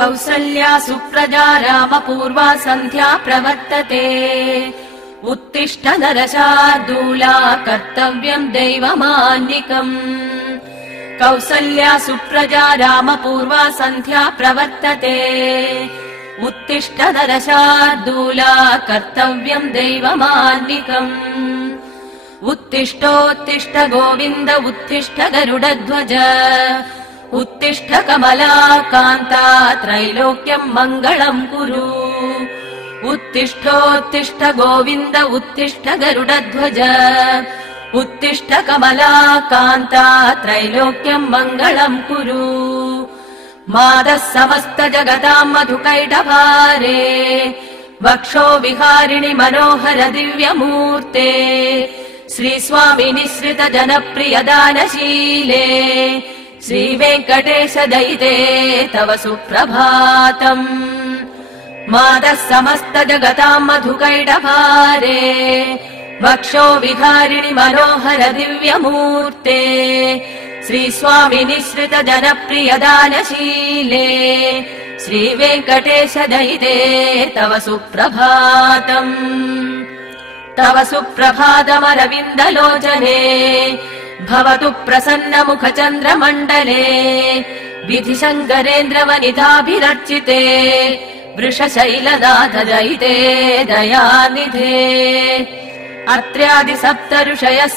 कौसल्या सुप्रजा रामपूर्वा सन्ध्या प्रवर्तते उत्तिष्ठ नरशार्दूला कर्तव्यम् दैवमान्निकम् कौसल्या सुप्रजा रामपूर्वा सन्ध्या प्रवर्तते उत्तिष्ठ नरशार्दूला कर्तव्यम् दैवमान्निकम् उत्तिष्ठोत्तिष्ठ गोविन्द उत्तिष्ठ गरुडध्वज उत्तिष्ठ कमलाकान्ता त्रैलोक्यम् मङ्गलम् कुरु उत्तिष्ठोत्तिष्ठ गोविन्द उत्तिष्ठ गरुडध्वज उत्तिष्ठ कमलाकान्ता त्रैलोक्यम् मङ्गलम् कुरु मादः समस्त जगताम् मधुकैटभारे वक्षो विहारिणि मनोहर दिव्यमूर्ते श्रीस्वामि निःसृत जनप्रिय दानशीले श्रीवेङ्कटेश दयिते तव सुप्रभातम् मादः समस्त जगताम् मधुकैटभारे वक्षो विहारिणि मनोहर दिव्यमूर्ते श्रीस्वामि निःसृत जनप्रिय दानशीले श्रीवेङ्कटेश दयिते तव सुप्रभातम् तव सुप्रभातमरविन्दलोचने भवतु प्रसन्न मुख चन्द्रमण्डले विधिशङ्करेन्द्र वनिताभिरर्चिते वृषशैलनाथ दयिते दयानिधे अत्र्यादि सप्त ऋषयः